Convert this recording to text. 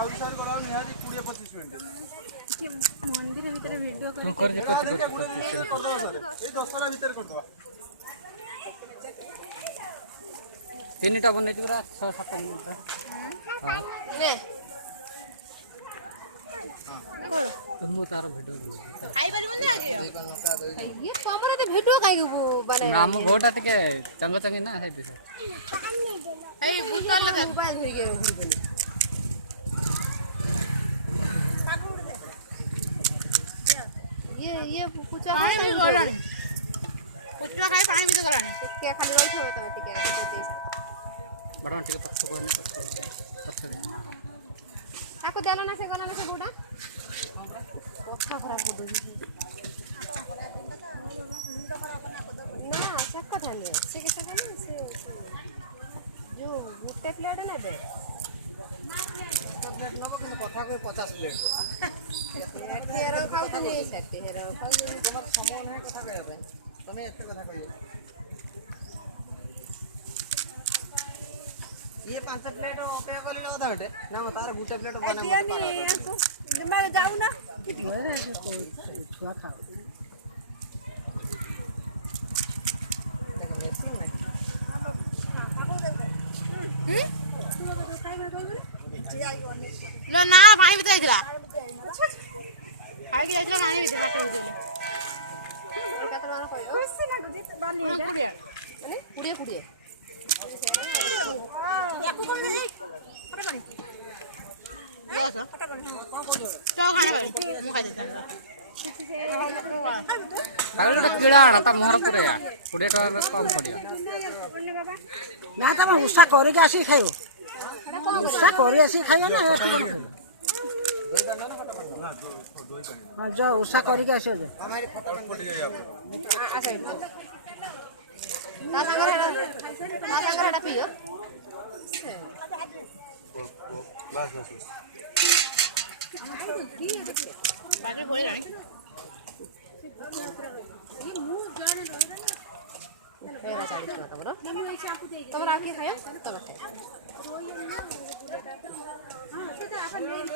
outside गला निहाती 20-25 minute मंदिर भीतर वीडियो करे एरा देखा गुडे कर दवा सर ए 10 टा भीतर कर दवा तीनटा बने पूरा 6-7 मिनिट ने हां तुम तार वीडियो खाई बोल ये हमरे तो वीडियो काई बने नाम गोटा टिके चंग चंगी ना है ए बोतल लगा मोबाइल होई गयो घुर गली ये पूछा है टाइम को पूछा है पानी भी तो कराने टिके खाली रही थो तब टिके दे बड़ा टिके पत्तो को ताको देला ना से गला ना से बोडा कथा खराब कर दो ना सक्का थाने से के सका ना से जो गुटे प्लेट ना दे प्लेट नबो किन कथा को 50 प्लेट हेरो खाउ तो नहीं सकते हेरो खाउ तुम्हार समय नहीं कथा कहया पे तमे एते कथा कहियो ये 5 प्लेट पे कली न होता हटे ना तार गुटे प्लेट बना मत पारा दिमाग जाऊ ना छुआ खाओ देख मेसिन में लो ना पानी भी दिला खाई के दिला पानी भी दिला और कत माना कहियो खुशी ना गदी बाली होला माने कुड़िए कुड़िए याको कोन दे फटा पानी फटा पानी हां कोन को चो खाई कागल कीड़ा आना मोहर पुरे या 20 टका कम पड़ियो ना तब गुस्सा करी के आसी खाइयो गुस्सा करी आसी खाइयो ना दो दाना ना फटा पानी ना दो ही पानी हां जो गुस्सा करी के आसी हमारी फटा पट गई आप आ साइड ता संगर हेडा पियो बस ये मुंह जाने लगा ना फेरा 40 टका तमरो तमरो आके खायो तब खाए हां से तो अपन नहीं